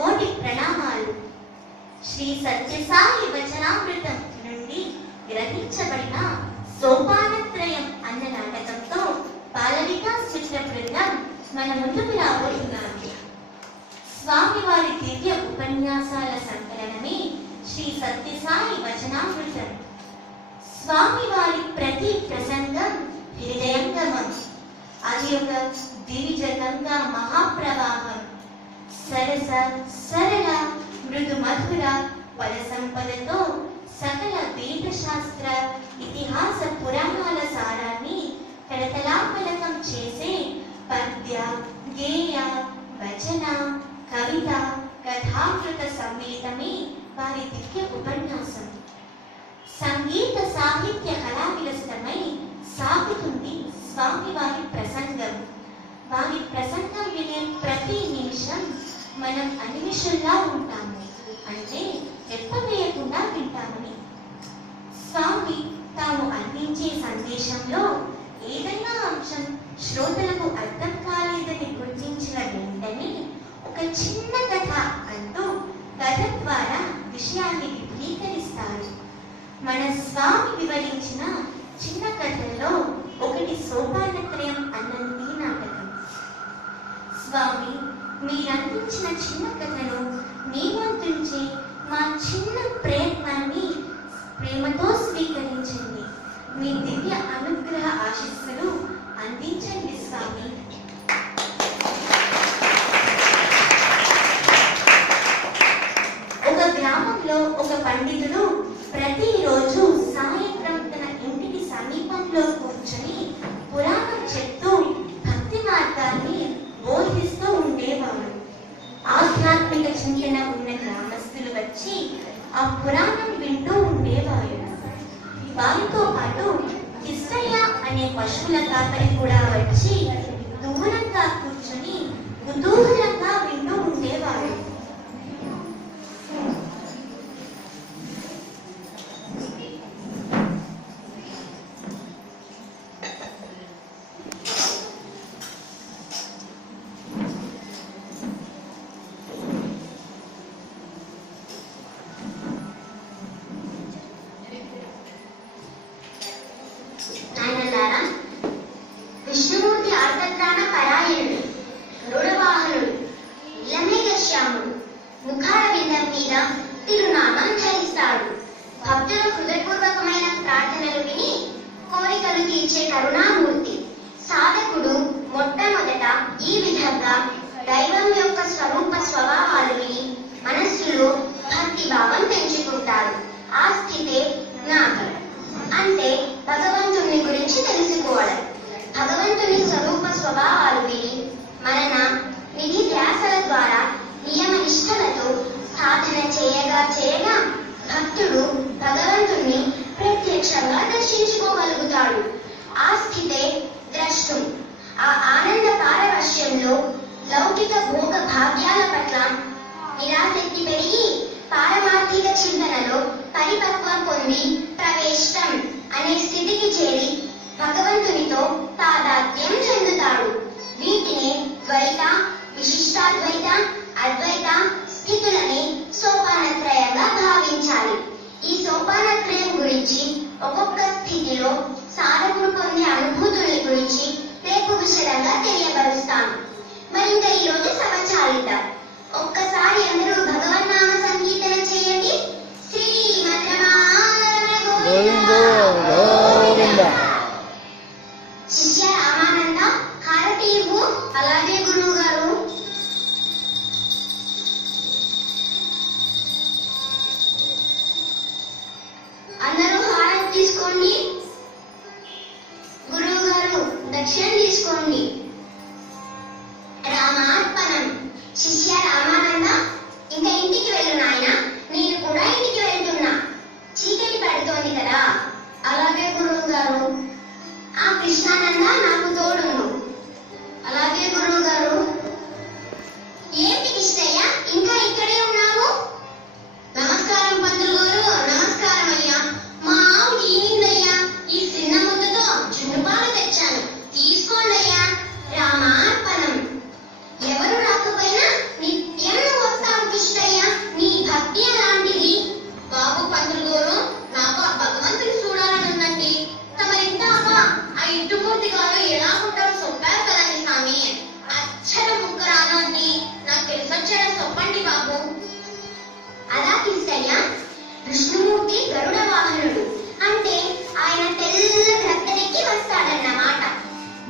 శతకోటి ప్రణామాలు. శ్రీ సత్యసాయి వచనామృతం నుండి గ్రహించబడిన సోపానత్రయం అన్న నాటకంతో బాలవికాస్ చిత్ర బృందం మన ముందుకు రాబోతున్నారు. స్వామివారి దివ్య ఉపన్యాసాల సంకలనమే శ్రీ సత్యసాయి వచనామృతం. స్వామివారి ప్రతి ప్రసంగం హృదయంగమం. అది ఒక దివిజగంగా మహాప్రవాహం. సరస సరళ మృదు మధుర పద సంపదతో సకల వేద శాస్త్ర ఇతిహాస పురాణాల సారాన్ని కరతలామలకం చేసే పద్య గేయ వచన కవిత కథామృత సమ్మేళనమే వారి దివ్య ఉపన్యాసం. సంగీత సాహిత్య కళా విలసితమై సాగుతుంది స్వామివారి ప్రసంగం. వారి ప్రసంగం వినే ప్రతి నిమిషం మనం అనిమిషంలా ఉంటాము, అంటే చెప్పవేయకుండా వింటామని. స్వామి తాము అందించే సందేశంలో ఏదైనా అంశం శ్రోతలకు అర్థం కాలేదని గుర్తించిన వెంటనే ఒక చిన్న కథ అంటూ కథ ద్వారా విషయాన్ని విపులీకరిస్తారు. మన స్వామి వివరించిన చిన్న కథల్లో ఒకటి సోపానత్రయం అన్నది నాటకం. స్వామి మీరందించిన చిన్న కథను మేమందించే మా చిన్న ప్రయత్నాన్ని ప్రేమతో స్వీకరించండి. మీ దివ్య అనుగ్రహ ఆశీస్సులు అందించండి స్వామి. ఒక గ్రామంలో ఒక పండితుడు ప్రతిరోజు సాయంత్రం తన ఇంటికి సమీపంలో కూర్చొని పురాణం చెప్తూ భక్తి మార్గాన్ని బోధిస్తూ ఉండేవాడు. ఆధ్యాత్మిక చింతన ఉన్న గ్రామస్తులు వచ్చి ఆ పురాణం వింటూ ఉండేవారు. వారితో పాటు కిష్టయ్య అనే పశువుల కాపరి కూడా వచ్చి దూరంగా కూర్చొని కుతూహలంగా వింటూ ఉండేవాడు. విష్ణుమూర్తి ఆర్తత్రాణ పరాయణుడు, గరుడవాహనుడు, నీలమేఘశ్యాముడు, ముఖార విందం మీద తిరునామం ధరిస్తాడు. భక్తుల హృదయపూర్వకమైన ప్రార్థనలు విని కోరికలు తీర్చే కరుణామూర్తి. సాధకుడు మొట్టమొదట ఈ విధంగా దైవం యొక్క స్వరూప స్వభావాలు విని మనస్సులో భక్తి భావం పెంచుకుంటాడు. ఆ స్థితే జ్ఞానం అంటే భగవంతుని గురించి తెలుసుకోవడం. భగవంతుని స్వరూప స్వభావాలు విని మనన నిధి ధ్యాసల ద్వారా నియమ నిష్ఠలతో సాధన చేయగా భక్తుడు భగవంతుని ప్రత్యక్షంగా దర్శించుకోగలుగుతాడు. ఆ స్థితే ద్రష్టం. ఆ ఆనంద పారవశ్యంలో లౌకిక భోగ భాగ్యాల పట్ల నిరాసక్తి పెరిగి పారమార్థిక చింతనలో పరిపక్వం పొంది ప్రవేశం అనే స్థితికి చేరి భగవంతునితో తాదాత్మ్యం చెందుతాడు. వీటినే ద్వైత, విశిష్టాద్వైత, అద్వైత స్థితులని సోపానత్రయంగా భావించాలి. ఈ సోపానత్రయం గురించి ఒక్కొక్క స్థితిలో సాధకుడు పొందే అనుభూతుల గురించి రేపు విశదంగా తెలియపరుస్తాను. మరింత ఈరోజు సభ చాలిద్దాం. ఒక్కసారి అందరూ భగవన్నామ సంకీర్తన చేయండి. శిష్య రామానంద హారతి ఇవ్వు. అలాగే గురువు గారు. అందరూ హారతి తీసుకోండి. గురువు గారు దక్షిణ తీసుకోండి. రామార్పణం. శిష్య రామానంద ఇంకా ఇంటికి వెళ్ళు నాయన. నేను కూడా ఇంటికి వెళ్తున్నా. చీకటి పడుతోంది కదా. అలాగే గురువు గారు. ఆ కృష్ణానంద నాకు తోడును. అలాగే గురువు గారు. ఏంటి కృష్ణయ్య ఇంకా ఇక్కడే ఉన్నావు? నమస్కారం పంతులు గారు. నమస్కారం అయ్యా. మా ఆవుకి ఈనిందయ్యా. ఈ చిన్న ముద్దతో జున్నుపాలు తెచ్చాను, తీసుకోండి అయ్యా. రామార్పణం. ఎవరు రాకపోయినా నిత్య అలా కిష్టయ్య, విష్ణుమూర్తి గరుడ వాహనుడు అంటే ఆయన తెల్ల రక్తెక్కి వస్తాడన్నమాట.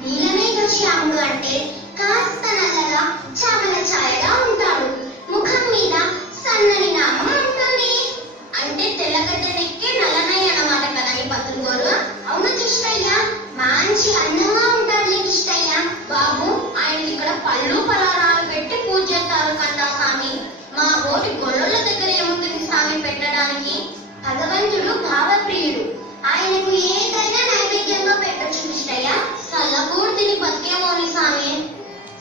నీలమేఘశ్యాముడు అంటే కాస్త నల్లగా చామల ఛాయగా ఉంటాడు. ముఖం మీద సన్నని నామం ఉంటుంది. అంటే తెల్లగడ్డనెక్కి నల్లనయ్య అన్నమాట కదా నీ పత్రులు గారు. అవును కిష్టయ్య, మంచి అందంగా ఉంటాడు కిష్టయ్య. బాబు, ఆయన ఇక్కడ పళ్ళు పలారాలు పెట్టి పూజ చేస్తారు కదా స్వామి. మా బోటి గొల్లల దగ్గర ఏముంటుంది స్వామి పెట్టడానికి? భగవంతుడు భావప్రియుడు. ఆయనకు ఏదైనా నైవేద్యంగా పెట్టొచ్చు కిష్టయ్య. సల్లపూర్తిని బతికేమోని స్వామి.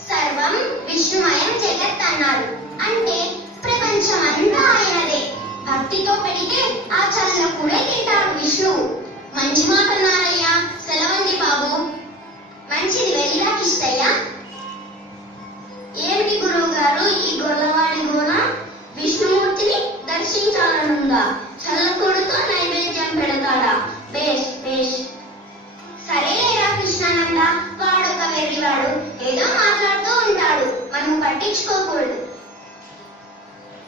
సర్వం విష్ణుమయం జగత్ అన్నారు. అంటే ప్రపంచమంతా ఆయనదే. భక్తితో పెడితే ఆ చల్ల కూడా తింటాడు విష్ణువు. మంచి మాట అన్నారయ్యా. సెలవండి బాబు. మంచిది, వెళ్ళిరా కిష్టయ్య. ఏమిటి గురువు గారు ఈ గొల్లవాడి గోన? విష్ణుమూర్తిని దర్శించాలనుందా? చల్లకూడుతో నైవేద్యం పెడతాడా? బేష్ బేష్. సరేలేరా కృష్ణానంద, వాడొక వెర్రివాడు, ఏదో మాట్లాడుతూ ఉంటాడు, మనం పట్టించుకోకూడదు.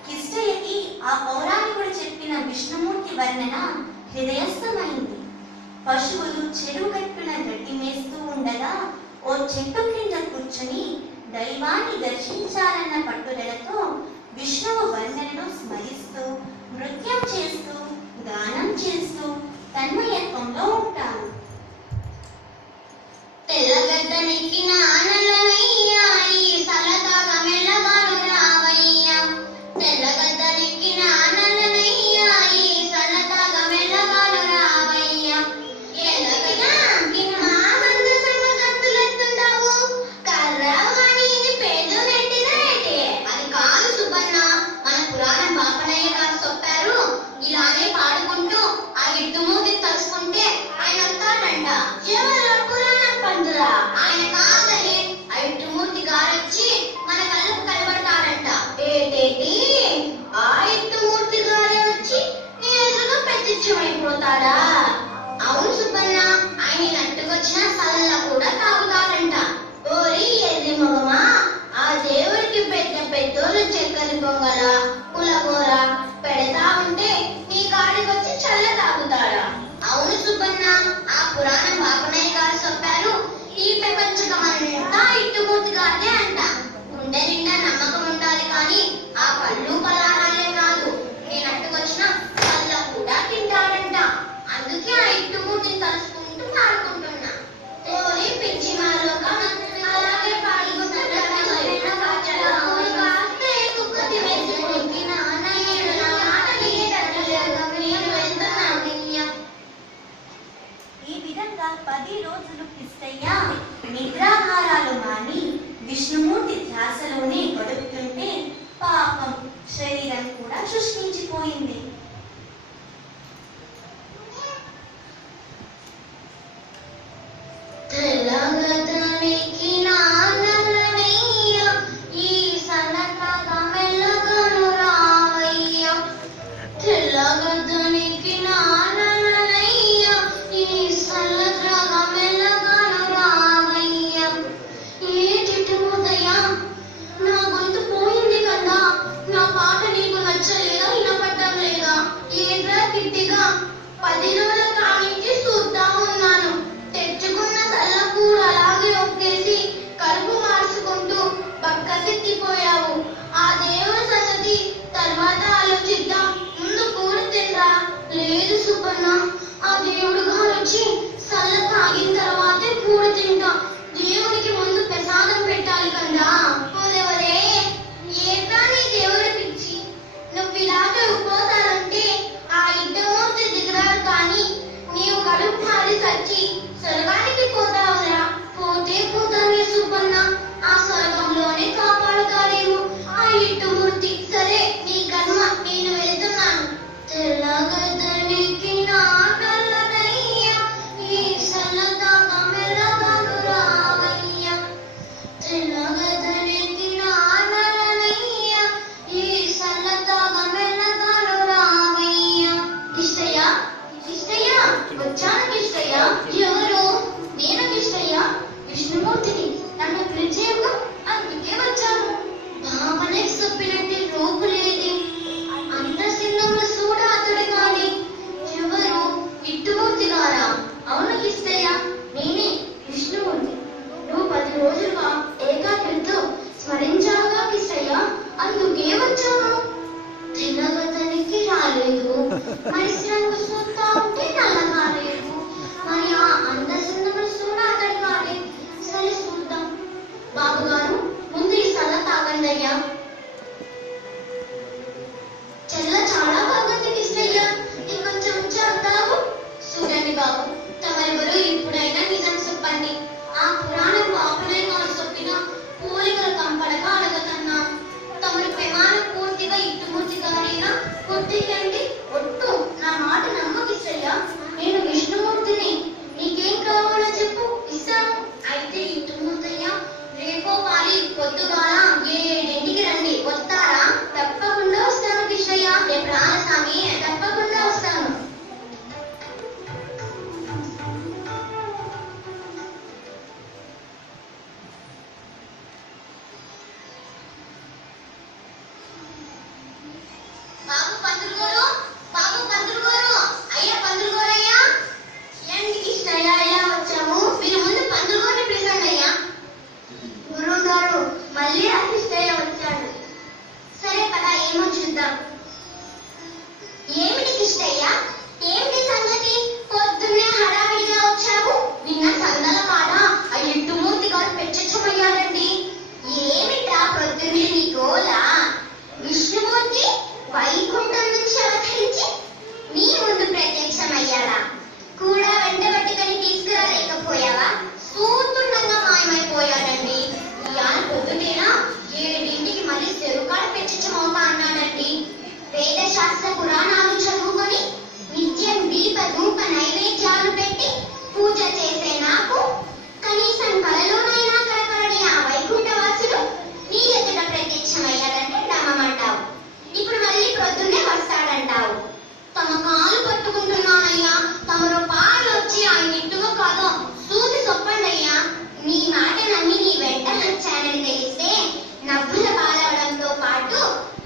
కిష్టయ్యకి ఆ పౌరాణికుడు చెప్పిన విష్ణుమూర్తి వర్ణన హృదయస్థమైంది. పశువులు చెరువు గట్టున గడ్డి మేస్తూ ఉండగా ఓ చెట్టు కింద కూర్చుని దైవాన్ని దర్శించాలన్న పట్టుదలతో విష్ణువు వర్ణనను స్మరిస్తూ నృత్యం చేస్తూ గానం చేస్తూ తన్మయత్వంలో ఉంటారు. తెల్లగడ్డనెక్కిన ఆనలనయ్యా, ఈ సలతాగా మెల్లగాను రావయ్యా. తెల్లగడ్డనెక్కిన ఆనలనయ్యా, ఈ సలతాగా మెల్లగాను రావయ్యా. ఎల్లగినా మా మందసన్న గంతులెత్తుంటావు, కర్రవాణి ఇది పేరు పెట్టినా ఏంటి? అది కాదు సుబ్బన్న, మన పురాణం బాపనయ్య గారు చెప్పారు. ఇలానే పాడుకుంటూ ఆ ఇట్టుమూతి తలుసుకుంటే ఆయన వస్తాడంట. ఎవరు పురాణం పంతులా? ఆయన కాదని ఆ ఇట్టుమూర్తి గారొచ్చి మన కళ్ళకు కనబడతాడంట. ఏంటేంటి? ఆ ఇట్టుమూర్తి గారే వచ్చి నీ ఎదురుగా ప్రత్యక్షమైపోతాడా? అవును సుబ్బన్న, ఆయన నట్టుకొచ్చిన సల్ల కూడా తాగుతాడంట. ఓరి ఎర్రి మగమా, ఆ దేవుడికి పెద్ద పెద్దోళ్ళు చక్కెర పొంగల పులగూర పెడతా ఉంటే నీ కాడికొచ్చి చల్ల తాగుతాడా? అవును సుబ్బన్న, ఆ పురాణం బాపనయ్య గారు చెప్పారు. ఈ ప్రపంచకమంతా ఇట్టుమూర్తి గారిదే అంట. గుండె నిండా నమ్మకం ఉండాలి కానీ ఆ పళ్ళు పలారాలే కాదు, నేను అట్టుకొచ్చిన చల్ల కూడా తింటాడంట. అందుకే ఆ ఇట్టుమూర్తిని తలుసుకుంటూ పాడుకుంటున్నా. ఓరి పిచ్చి మాలోక, అలాగే పాడుకుంటున్నా. ఈ విధంగా 10 రోజులు కిష్టయ్య నిద్రాహారాలు మాని విష్ణుమూర్తి ధ్యాసలోనే గడుపుతుంటే పాపం శరీరం కూడా శుష్కించిపోయింది. తెల్లగడ్డనెక్కిన ఆనలనయ్యా, ఈ సలతాగా మెల్లగాను రావయ్యా. తెల్లగడ్డనెక్కిన ఆనలనయ్యా, ఈ సలతాగా మెల్లగాను రావయ్యా. ఏ చిట్టుముద్దయ్యా, నా గొంతు పోయింది కదా, నా పాట నీకు నచ్చలేదా? వినపడ్డం లేదా? ఏంట్రా కిట్టిగా 10 రోజుల కానించి చూద్దా ఉన్నాను. తెచ్చుకున్న సల్ల కూర అలాగే ఒక్కేసి కడుపు మార్చుకుంటూ బక్కసెక్కిపోయావు. ఆ దేవుని సంగతి తర్వాత ఆలోచిద్దాం, ముందు కూర తిందా? లేదు సుబ్బన్న, ఆ దేవుడు గారు వచ్చి సల్ల తాగిన తర్వాతే కూర తింటా. దేవునికి ముందు ప్రసాదం పెట్టాలి కదా. పోదేవరే, ఏట్రా నీ దేవుడి పిచ్చి? నువ్వు ఇలాగే ఉపోతానంటే ఆ ఇద్దమూర్తి దిగరాడు కానీ నీవు కడుపు మారి చచ్చి స్వర్గానికి పోతావురా. పోతే పోతానే సుబ్బన్న, ఆ స్వర్గంలోనే కాపాడుతాడేమో ఆ ఇట్టుమూర్తి. సరే నీ కర్మ, నేను వెళ్తున్నాను. తెల్లగడ్డనెక్కిన ఆనలనయ్యా, ఈ సల్లతాగా మెల్లగాను రావయ్యా. పొద్దుగాల 7ంటికి రండి. వస్తారా? తప్పకుండా వస్తాను కృష్ణయ్య. రేపు రామస్వామి, తప్పకుండా వస్తాను. బాబు పంతులు గారు, బాబు పంతులు గారు, అయ్యా పంతులు గారు, అయ్యా ఏంటి కృష్ణయ్య అయ్యా వచ్చాము? మీరు ముందు పంతులు గారిని పిలకండి అయ్యా. గురువు గారు మళ్ళీ ఆ కృష్ణయ్య వచ్చాడు. సరే పద, ఏమో చూద్దాం. ఏమిటి కృష్ణయ్య, ఏమిటి సంగతి? పొద్దున్నే హడావిడిగా వచ్చావు. నిన్న సందల కాడ ఆ ఎట్టుమూర్తి గారు పెచ్చమయ్యాడండి. ఏమిటా పొద్దున్నే నీ గోలా? విష్ణుమూర్తి వైకుంఠం నుంచి అవతరించి నీ ముందు ప్రత్యక్షమయ్యాడా? కూడా వెంటబట్టుకొని తీసుకురాలేకపోయావా? సూతుండగా మాయమైపోయాడండి. ఇవాళ పొద్దునేనా 7ంటికి మళ్ళీ చెరుకాడ పెచ్చమవుతా అన్నాడండి. వేద శాస్త్ర పురాణాలు చదువుకొని నిత్యం దీప ధూప నైవేద్యాలు పెట్టి పూజ చేసే నాకు కనీసం కలలోనైనా కనపడని ఆ వైకుంఠవాసులు నీ ఎదుట ప్రత్యక్షమయ్యాడంటే నమ్మమంటావు. ఇప్పుడు మళ్ళీ ప్రొద్దున్నే వస్తాడంటావు. తమ కాలు పట్టుకుంటున్నానయ్యా, తమరు పాలు వచ్చి ఆయన ఇంటిలో కాదో చూసి చెప్పండి అయ్యా. నీ మాట నమ్మి నీ వెంట వచ్చానని తెలిస్తే నవ్వుల పాలవడంతో పాటు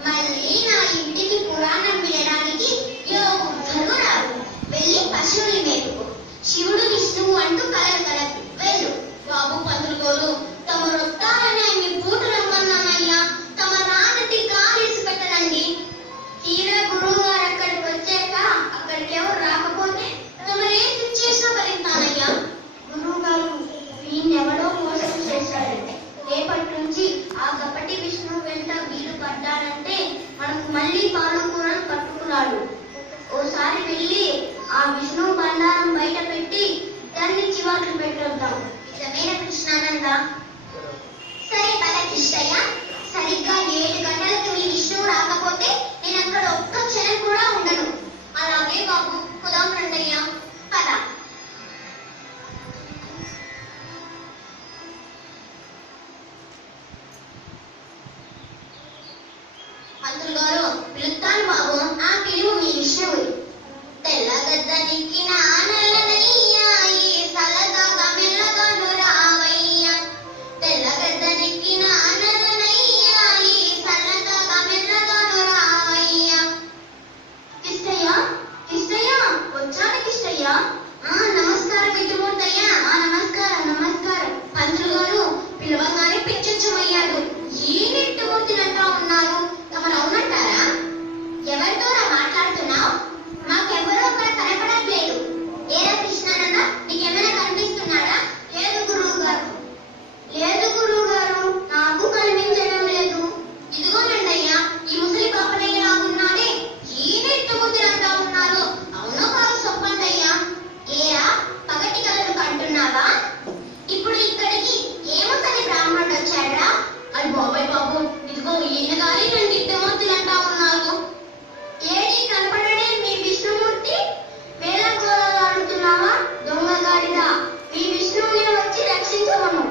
మళ్ళీ నా ఇంటికి పురాణం వినడానికి యోగులు రాదు. వెళ్ళి పశువులు మేపుకు. శివుడు విష్ణువు అంటూ కలలు కలదు. వెళ్ళు. బాబు పంతులు గారు, తమరు వస్తారని ఆయన్ని పూట రమ్మన్నానయ్యా. తమ నాన్నటి కాలేసి పెట్టనండి. తీరా గురువు గారు అక్కడికి వచ్చాక అక్కడికి ఎవరు రాకపోతే తమరేం చేసినా భరిస్తానయ్యా. గురువు గారు వీణెవడో మోసం చేశాడంటే రేపటి నుంచి ఆ కపటి విష్ణువు వెంట వీలు పడ్డాడంటే మనకు మళ్ళీ పాలు కూరలు పట్టుకున్నాడు. ఓసారి వెళ్ళి ఆ విష్ణువు బండారం బయట పెట్టి దాన్ని చివాట్లు పెట్టొద్దాం. నిజమైన కృష్ణానంద. సరే పద కృష్ణయ్య. సరిగ్గా 7 గంటలకు మీ విష్ణువు రాకపోతే నేను అక్కడ ఒక్క క్షణం కూడా ఉండను. అలాగే బాబు, కుదాం రండయ్యా. పద. పంతులు గారు పిలుస్తాను బాబు. ఆ పిలువు మీ విష్ణువు. తెల్ల గద్ద నెక్కిన ఆనలనయ్యా, ఈ సల్లగా మెల్లగాను రావయ్యా. తెల్ల గద్ద నెక్కిన ఆనలనయ్యా, ఈ సల్లగా మెల్లగాను రావయ్యా. కిష్టయ్య, కిష్టయ్య వచ్చాను కిష్టయ్య. నమస్కారం విష్ణుమూర్తయ్యా. నమస్కారం నమస్కారం. పంతులు గారు పిలవగానే పెచ్చమయ్యాడు. ఈ నిట్టుమూర్తినంటా ఉన్నారు. తమరు అవునంటారా? ఎవరితో మాట్లాడుతున్నావు? మాకెవరో అక్కడ కనపడట్లేదు. ఏరా కృష్ణానంద, నీకేమైనా కనిపిస్తున్నాడా? లేదు గురువు గారు. లేదు గురువు గారు, నాకు కనిపించడం లేదు. ఇదిగోనండయ్యా, ఈ ముసలి పాపనయ్య లాగున్నాడే. ఈ నెట్టుముద్రంతా ఉన్నారు. అవునో కాదు చెప్పండి అయ్యా. ఏరా పగటి కలలు కంటున్నావా? ఇప్పుడు ఇక్కడికి ఏ ముసలి బ్రాహ్మణుడు వచ్చాడా? అది బాబాయ్ బాబు, ఇదిగో ఈయన గారి 2 ఇద్దమూర్తులంటా ఉన్నారు. ఏడి కనపడడే మీ విష్ణుమూర్తి? వేళకోళాలు ఆడుతున్నావా దొంగగాడిదా? మీ విష్ణువుని వచ్చి రక్షించమను.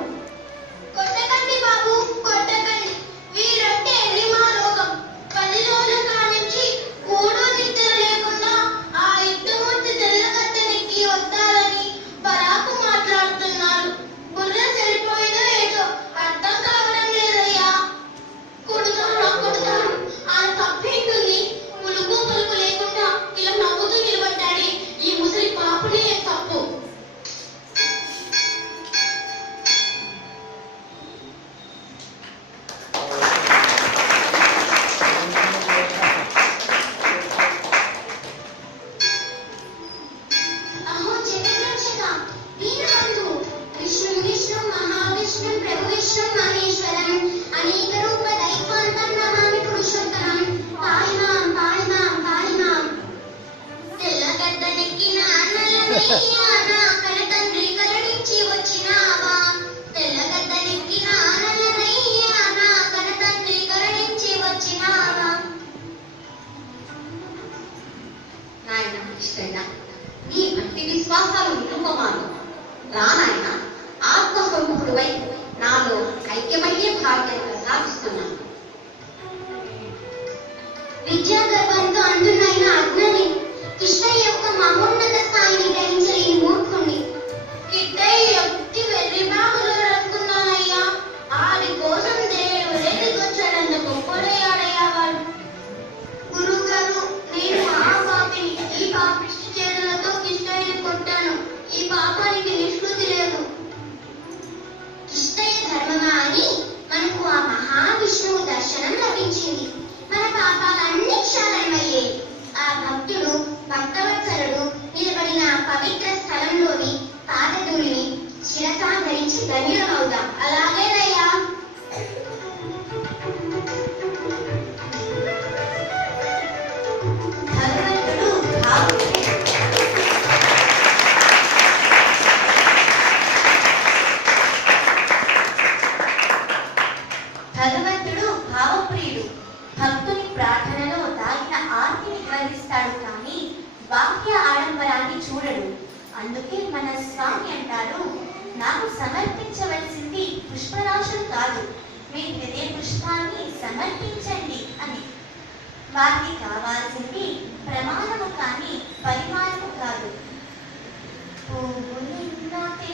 కొట్టకండి బాబు, కొట్టకండి. వీరంటే ఎరిమాలోకం. 10 రోజుల కానించి కూడు నిద్ర లేకుండా ఆ ఇద్దమూర్తి తెల్లగత్తెనికి వస్తారని పరాకు మాట్లాడుతున్నారు. బుర్ర సరిపోయిందో ఏదో అర్థం కావడం లేదయ్యా. కొడుతారు కొడుతారు. ఆ తప్పేంటుంది? పులుగు పలుకు లేకుండా ఇలా నవ్వుతూ నిలబడ్డాడే ఈ ముసలి పాపనే తప్పు. అహో జగద్రక్షక, దీనబంధు, విష్ణు విష్ణు మహావిష్ణు ప్రభు విష్ణు మహేశ్వరం, అనేక రూప దైవాంతం నమామి పురుషోత్తమం. పాయిమాం పాయిమాం పాయిమాం. తెల్లగడ్డ నెక్కిన అన్నలనయ్యా, నా కనతండ్రి కరుణించి వచ్చినావా? తెల్లగడ్డ నెక్కిన అన్నలనయ్యా, నా కనతండ్రి కరుణించి వచ్చినావా? నాయన కృష్ణయ్య, నీ భక్తి విశ్వాసాలు విలువమాను. రానాయన, ఆత్మస్వరూపుడువై నాలో ఐక్యమయ్యే భాగ్యం ప్రసాదిస్తున్నాను. విద్యా గర్వంతో అంటున్నాయిన అజ్ఞని, కిష్టయ్య యొక్క మహోన్నత స్థాయిని గ్రహించలేని మూర్ఖుణ్ణి. కిట్టయ్య యుక్తి వెర్రిబాగులో రక్కున్నానయ్యా, ఆడి కోసం దేవుడెదిగొచ్చాడన్న గొప్పడయ్యాడయ్యా వాడు. గురువు గారు, నేను ఆ పాపిని, ఈ పాపిష్టి చేతులతో కిష్టయ్యని కొట్టాను. ఈ పాపానికి నిష్కృతి లేదు. కిష్టయ్య ధర్మమా అని మనకు ఆ మహావిష్ణువు దర్శనం లభించింది. మన పాపాలన్నీ క్షాళనమయ్యాయి. ఆ భక్తుడు భక్తవత్సలుడు నిలబడిన ఆ పవిత్ర స్థలంలోని పాదధూళిని శిరసా ధరించి ధన్యులమవుదాం. అలాగేనయ్యా. భగవంతుడు భగవంతుడు భావప్రియుడు. భక్తుని ప్రార్థనలో దాగిన ఆర్తిని గ్రహిస్తాడు, కానీ బాహ్య ఆడంబరాన్ని చూడడు. అందుకే మన స్వామి అంటారు, నాకు సమర్పించవలసింది పుష్పరాశులు కాదు, మీ హృదయ పుష్పాన్ని సమర్పించండి అని. వారికి కావాల్సింది ప్రమాణము కానీ పరిమాణము కాదు. పువ్వు నిన్నతే